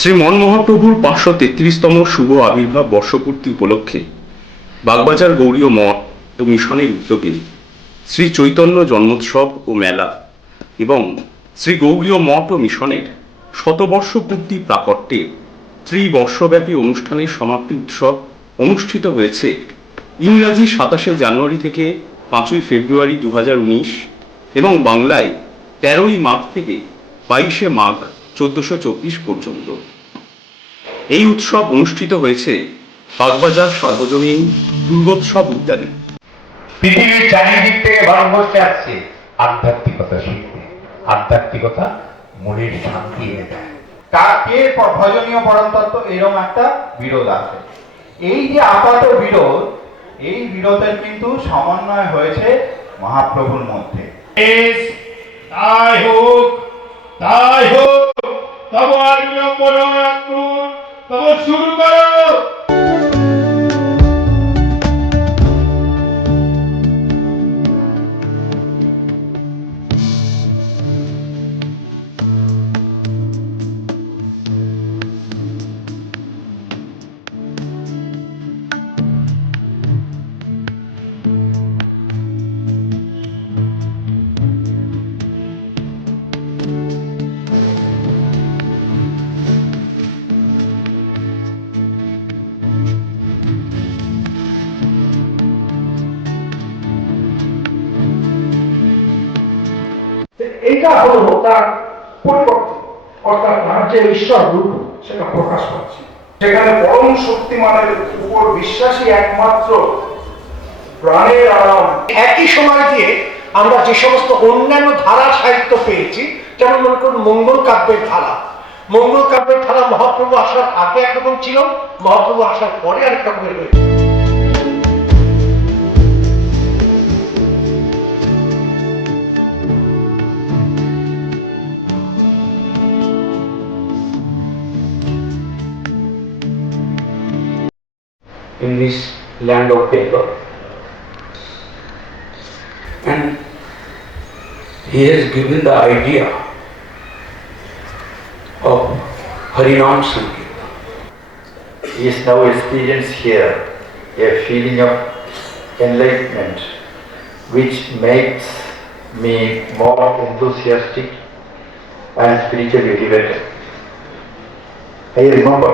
শ্রী মহাপ্রভুর 533তম শুভ আবির্ভাব বর্ষপূর্তি উপলক্ষে বাগবাজার গৌড়ীয় মঠ ও মিশনের উদ্যোগে শ্রী চৈতন্য জন্মোৎসব ও মেলা এবং শ্রী গৌড়ীয় মঠ ও মিশনের শতবর্ষ পূর্তি প্রাকট্যে ত্রিবর্ষব্যাপী অনুষ্ঠানের সমাপ্তি উৎসব অনুষ্ঠিত হয়েছে ইংরাজি 27শে জানুয়ারি থেকে 5ই ফেব্রুয়ারি 2019 এবং বাংলায় 13ই মাঘ থেকে 22শে মাঘ 1424 পর্যন্ত। এই উৎসব অনুষ্ঠিত হয়েছে বাগবাজার সর্বজনীন দুর্গোৎসব উদ্যানে। পৃথিবীর চারিদিক থেকে ভারতবর্ষে আসছে আধ্যাত্মিকতা শিখতে। আধ্যাত্মিকতা মনের শান্তি এনে দেয়। কে ভজনীয় পরম তত্ত্ব এরকম একটা বিরোধ আছে। এই যে আপাত বিরোধ, এই বিরোধের কিন্তু সমন্বয় হয়েছে মহাপ্রভুর মধ্যে। তাই হোক, তাই হোক, তব আর বিলম্ব নয়, তব শুরু করো। এইটা হলো তার পরিবর্তন, অর্থাৎ তার যে ঈশ্বর রূপ সেটা প্রকাশ পাচ্ছে। সেখানে পরম শক্তিমানের উপর বিশ্বাসী একমাত্র প্রাণের আরাম। একই সময় দিয়ে আমরা যে সমস্ত অন্যান্য ধারা সাহিত্য পেয়েছি, যেমন মনে করুন মঙ্গল কাব্যের ধারা। মঙ্গল কাব্যের ধারা মহাপ্রভু আসার আগে একরকম ছিল, মহাপ্রভু আসার পরে আরেক রকমের হয়েছে। In this land of paper, and he has given the idea of Harinam Sankirtan. He is now experienced here a feeling of enlightenment which makes me more enthusiastic and spiritually elevated. I remember